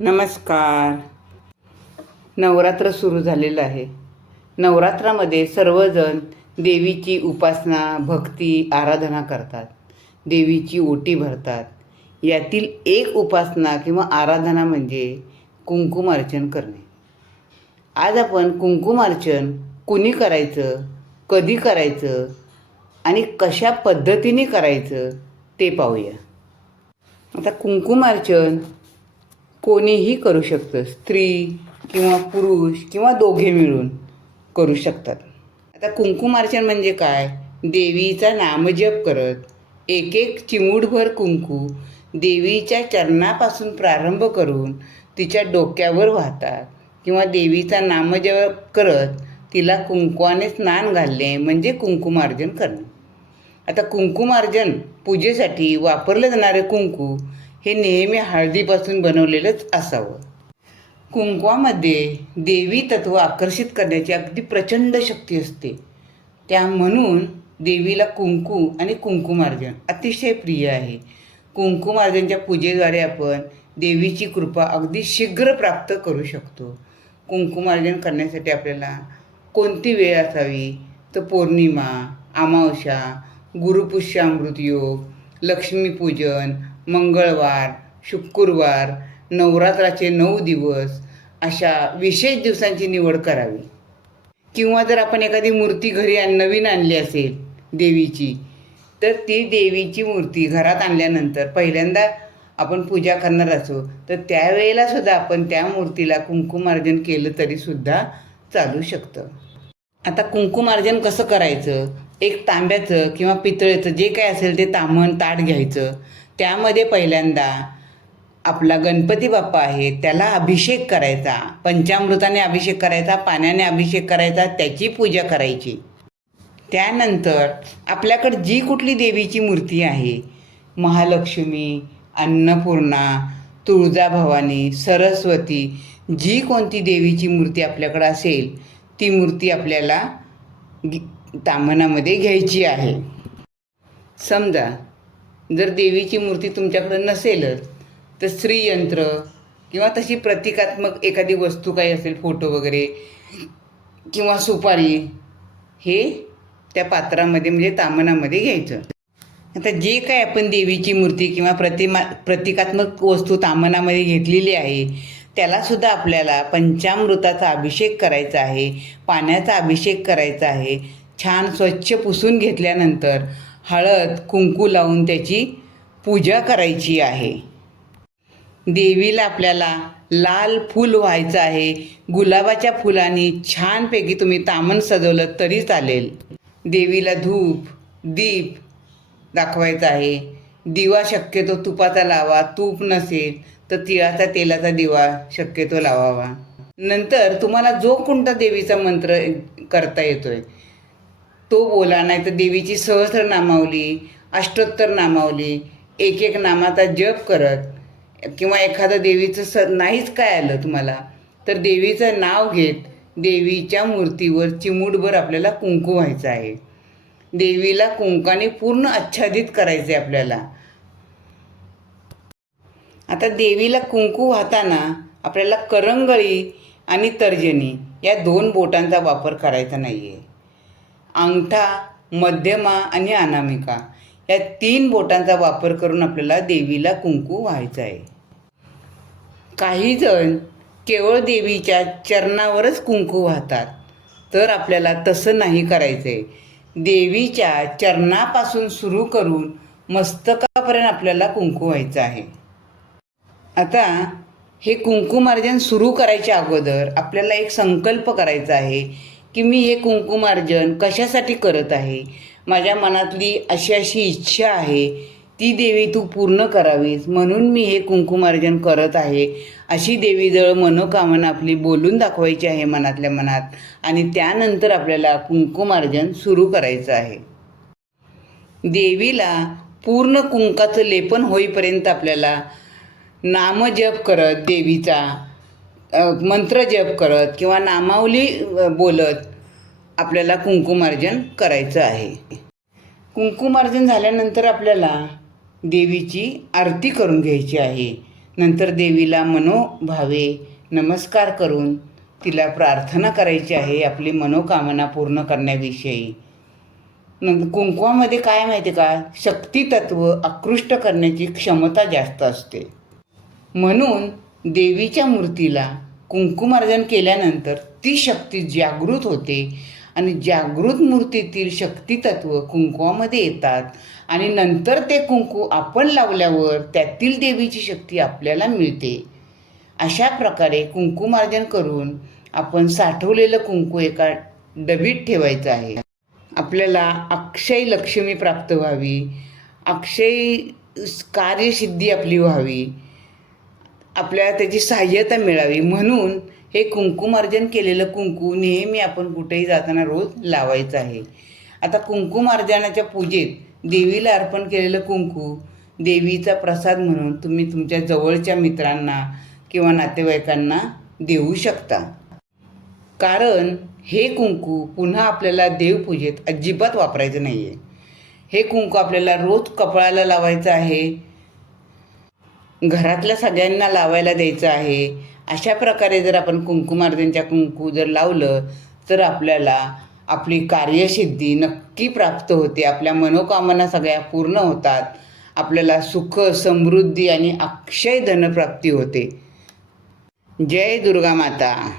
नमस्कार. नवरात्र सुरू झालेलं आहे. नवरात्रामध्ये सर्वजण देवीची उपासना भक्ती आराधना करतात. देवीची ओटी भरतात. यातील एक उपासना किंवा आराधना म्हणजे कुंकुमार्चन करणे. आज आपण कुंकुमार्चन कुणी करायचं कधी करायचं आणि कशा पद्धतीने करायचं ते पाहूया. आता कुंकुमार्चन कोणीही करू शकतं. स्त्री किंवा पुरुष किंवा दोघे मिळून करू शकतात. आता कुंकुमार्चन म्हणजे काय? देवीचा नामजप करत एक एक चिमूटभर कुंकू देवीच्या चरणापासून प्रारंभ करून तिच्या डोक्यावर वाहतात किंवा देवीचा नामजप करत तिला कुंकुवाने स्नान घालणे म्हणजे कुंकुमार्जन करणे. आता कुंकुमार्जन पूजेसाठी वापरले जाणारे कुंकू हे नेहमी हळदीपासून बनवलेलंच असावं. कुंकवामध्ये देवी तत्व आकर्षित करण्याची अगदी प्रचंड शक्ती असते. त्या म्हणून देवीला कुंकू आणि कुंकुमार्जन अतिशय प्रिय आहे. कुंकुमार्जनच्या पूजेद्वारे आपण देवीची कृपा अगदी शीघ्र प्राप्त करू शकतो. कुंकुमार्जन करण्यासाठी आपल्याला कोणती वेळ असावी? तर पौर्णिमा अमावस्या गुरुपुष्यामृत योग लक्ष्मीपूजन मंगळवार शुक्रवार नवरात्राचे नऊ दिवस अशा विशेष दिवसांची निवड करावी. किंवा जर आपण एखादी मूर्ती घरी आण- नवीन आणली असेल देवीची तर ती देवीची मूर्ती घरात आणल्यानंतर पहिल्यांदा आपण पूजा करणार असो तर त्यावेळेला सुद्धा आपण त्या मूर्तीला कुंकुमार्जन केलं तरीसुद्धा चालू शकतं. आता कुंकुमार्जन कसं करायचं? एक तांब्याचं किंवा पितळेचं जे काय असेल ते तामण ताट घ्यायचं. त्यामध्ये पहिल्यांदा आपला गणपती बाप्पा आहे त्याला अभिषेक करायचा. पंचामृताने अभिषेक करायचा पाण्याने अभिषेक करायचा त्याची पूजा करायची. त्यानंतर आपल्याकडे जी कुठली देवीची मूर्ती आहे महालक्ष्मी अन्नपूर्णा तुळजाभवानी सरस्वती जी कोणती देवीची मूर्ती आपल्याकडे असेल ती मूर्ती आपल्याला गी- तामणामध्ये घ्यायची आहे. समजा जर देवीची मूर्ती तुमच्याकडे नसेलच तर स्त्रीयंत्र किंवा तशी प्रतिकात्मक एखादी वस्तू काही असेल फोटो वगैरे किंवा सुपारी हे त्या पात्रामध्ये म्हणजे तामणामध्ये घ्यायचं. आता जे काय आपण देवीची मूर्ती किंवा प्रतिमा प्रतिकात्मक वस्तू तामणामध्ये घेतलेली आहे त्यालासुद्धा आपल्याला पंचामृताचा अभिषेक करायचा आहे पाण्याचा अभिषेक करायचा आहे छान स्वच्छ पुसून घेतल्यानंतर हळद कुंकू लावून त्याची पूजा करायची आहे. देवीला आपल्याला लाल फूल व्हायचं आहे. गुलाबाच्या फुलांनी छानपैकी तुम्ही तामण सजवलं तरी चालेल. देवीला धूप दीप दाखवायचा आहे. दिवा शक्यतो तुपाचा लावा तूप नसेल तर तिळाचा तेलाचा दिवा शक्यतो लावावा. नंतर तुम्हाला जो कोणता देवीचा मंत्र करता येतोय तो बोला नाही तर देवीची सहस्र नामावली अष्टोत्तर नामावली एक एक नामाचा जप करत किंवा एखादं देवीचं स नाहीच काय आलं तुम्हाला तर देवीचं नाव घेत देवीच्या मूर्तीवर चिमूटभर आपल्याला कुंकू व्हायचं आहे. देवीला कुंकाने पूर्ण आच्छादित करायचे आपल्याला. आता देवीला कुंकू वाहताना आपल्याला करंगळी आणि तर्जनी या दोन बोटांचा वापर करायचा नाही आहे अंगठा मध्यमा आणि अनामिका या तीन बोटांचा वापर करून आपल्याला देवीला कुंकू व्हायचं आहे. काही जण केवळ देवीच्या चरणावरच कुंकू वाहतात. तर आपल्याला तसं नाही करायचं आहे देवीच्या चरणापासून सुरू करून मस्तकापर्यंत आपल्याला कुंकू व्हायचं आहे. आता हे कुंकुमार्जन सुरू करायच्या अगोदर आपल्याला एक संकल्प करायचा आहे की मी हे कुंकुमार्जन कशासाठी करत आहे? माझ्या मनातली अशी अशी इच्छा आहे ती देवी तू पूर्ण करावीस. म्हणून मी हे कुंकुमार्जन करत आहे. अशी देवीजवळ मनोकामना आपली बोलून दाखवायची आहे मनातल्या मनात. आणि त्यानंतर आपल्याला कुंकुमार्जन सुरू करायचं आहे. देवीला पूर्ण कुंकाचं लेपन होईपर्यंत आपल्याला नामजप करत देवीचा मंत्र जप करत किंवा नामावली बोलत आपल्याला कुंकुमार्जन करायचं आहे. कुंकुमार्जन झाल्यानंतर आपल्याला देवीची आरती करून घ्यायची आहे. नंतर देवीला मनोभावे नमस्कार करून तिला प्रार्थना करायची आहे आपली मनोकामना पूर्ण करण्याविषयी. नंतर कुंकुमामध्ये काय माहिती का? शक्तितत्व आकृष्ट करण्याची क्षमता जास्त असते. म्हणून देवीच्या मूर्तीला कुंकुमार्जन केल्यानंतर ती शक्ती जागृत होते आणि जागृत मूर्तीतील शक्तितत्व कुंकवामध्ये येतात. आणि नंतर ते कुंकू आपण लावल्यावर त्यातील देवीची शक्ती आपल्याला मिळते. अशा प्रकारे कुंकुमार्जन करून आपण साठवलेलं कुंकू एका डबीत ठेवायचं आहे. आपल्याला अक्षय लक्ष्मी प्राप्त व्हावी. अक्षय कार्यसिद्धी आपली व्हावी. आपल्याला त्याची सहाय्यता मिळावी. म्हणून हे कुंकुमार्जन केलेलं कुंकू नेहमी आपण कुठेही जाताना रोज लावायचं आहे. आता कुंकुमार्जनाच्या पूजेत देवीला अर्पण केलेलं कुंकू देवीचा प्रसाद म्हणून तुम्ही तुमच्या जवळच्या मित्रांना किंवा नातेवाईकांना देऊ शकता. कारण हे कुंकू पुन्हा आपल्याला देवपूजेत अजिबात वापरायचं नाही आहे हे कुंकू आपल्याला रोज कपाळाला लावायचं आहे. घरातल्या सगळ्यांना लावायला द्यायचं आहे. अशा प्रकारे जर आपण कुंकुमार्जनच्या कुंकू जर लावलं तर आपल्याला आपली कार्यसिद्धी नक्की प्राप्त होते. आपल्या मनोकामना सगळ्या पूर्ण होतात. आपल्याला सुख समृद्धी आणि अक्षय धनप्राप्ती होते. जय दुर्गा माता.